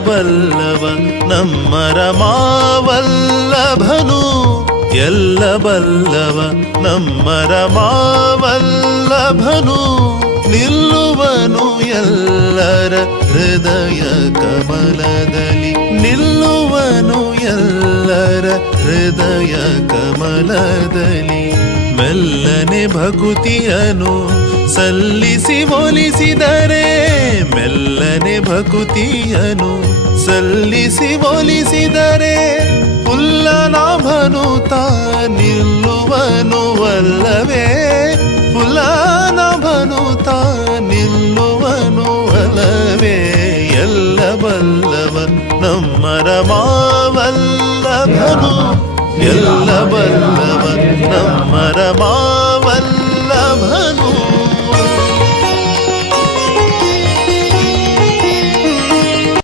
ಬಲ್ಲವ ನಮ್ಮ ರಮಾವಲ್ಲಭನು ಎಲ್ಲ ಬಲ್ಲವ ನಮ್ಮ ರಮಾವಲ್ಲಭನು ನಿಲ್ಲುವನು ಎಲ್ಲರ ಹೃದಯ ಕಮಲದಲ್ಲಿ ನಿಲ್ಲುವನು ಎಲ್ಲರ ಹೃದಯ ಕಮಲದಲ್ಲಿ ಮೆಲ್ಲನೆ ಭಕುತಿಯನು ಸಲ್ಲಿಸಿ ಒಲಿಸಿದರೆ ಮೆಲ್ಲನೆ ಭಕುತಿಯನು ಸಲ್ಲಿಸಿ ಒಲಿಸಿದರೆ ಪುಲ್ಲನಾಭನು ತಾ ನಿಲ್ಲುವನು ಅಲ್ಲವೇ ಪುಲ್ಲನಾಭನು ತಾ ನಿಲ್ಲುವನು ಅಲ್ಲವೇ ಎಲ್ಲ ಬಲ್ಲವ ನಮ್ಮ ರಮಾವಲ್ಲಭನು ಎಲ್ಲ ಬಲ್ಲವ ನಮ್ಮ ರಮಾ